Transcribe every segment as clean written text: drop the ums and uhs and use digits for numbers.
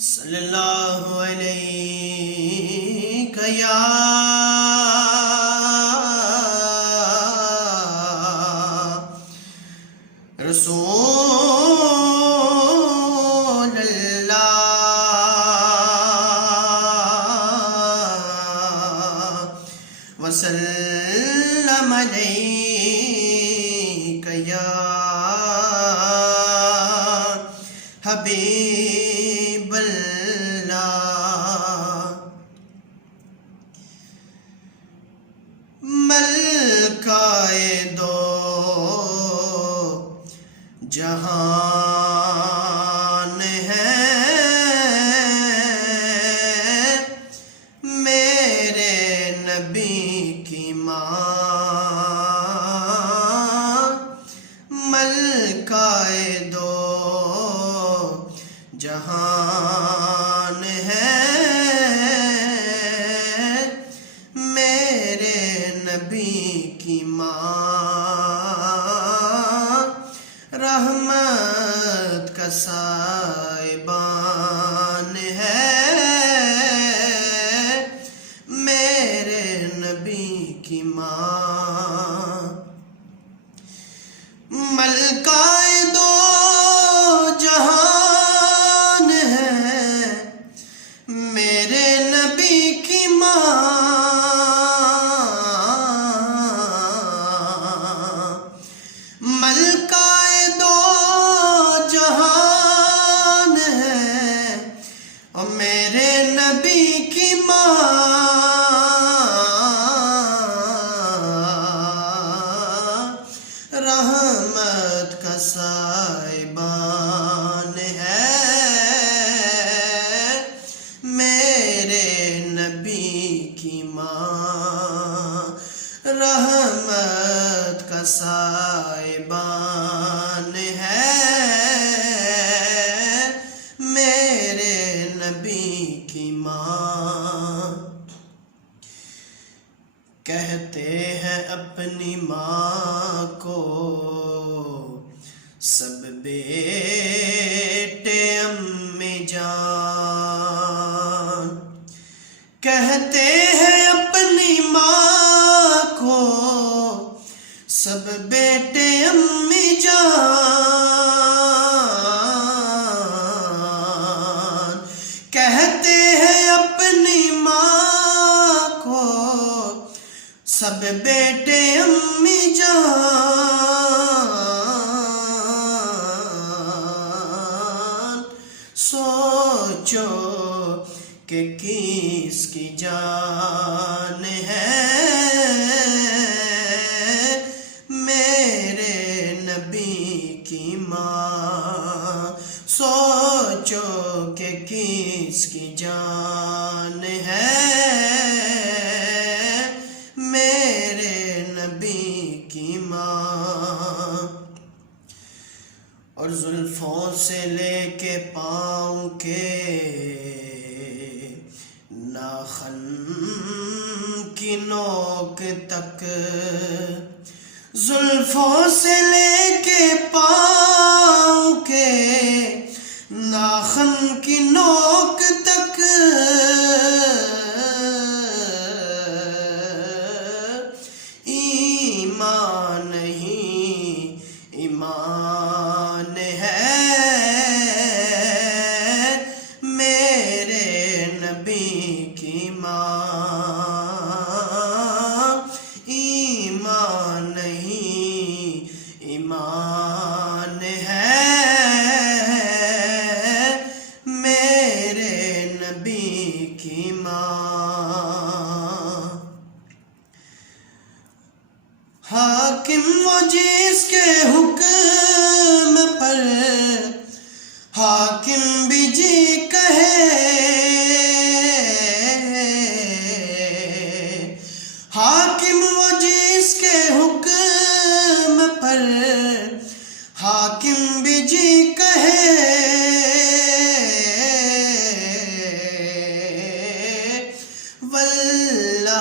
صلی اللہ علیہ یا رسول اللہ وسلم علیک یا حبیب اللہ ملکہ دو جہان ہے میرے نبی کی ماں ملکہ دو جہان ہے میرے نبی کی ماں رحمت کا سائبان ہے میرے نبی کی ماں ملکہ دو جہان ہے میرے نبی کی ماں ملکہ دو جہان ہے اور میرے نبی کی ماں رحمت کا سائبان ہے میرے نبی کی ماں رحمت کا سائبان ہے میرے نبی کی ماں کہتے ہیں اپنی ماں کو سب بیٹے امی جان کہتے ہیں اپنی ماں کو سب بیٹے امی جان کہتے ہیں اپنی ماں کو سب بیٹے امی جان سوچو کہ کس کی جان ہے میرے نبی کی ماں سوچو کہ کس کی جان ہے میرے نبی کی ماں اور زلفوں سے لے کے پاؤں کے ناخن کی نوک تک زلفوں سے لے کے پاؤں کے ناخن کی نوک تک ایمان نہیں ایمان ہے میرے نبی کی ماں ایمان نہیں ایمان ہے میرے نبی کی ماں حاکم وہ جس کے حکم پر حاکم بھی جی کہے حاکم وہ جس کے حکم پر حاکم بھی جی کہے واللہ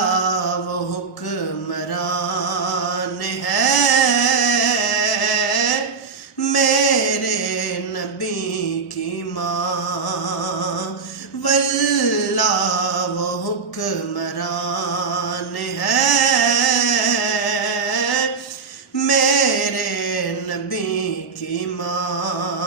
وہ حکمران ہے میرے نبی کی ماں کی ماں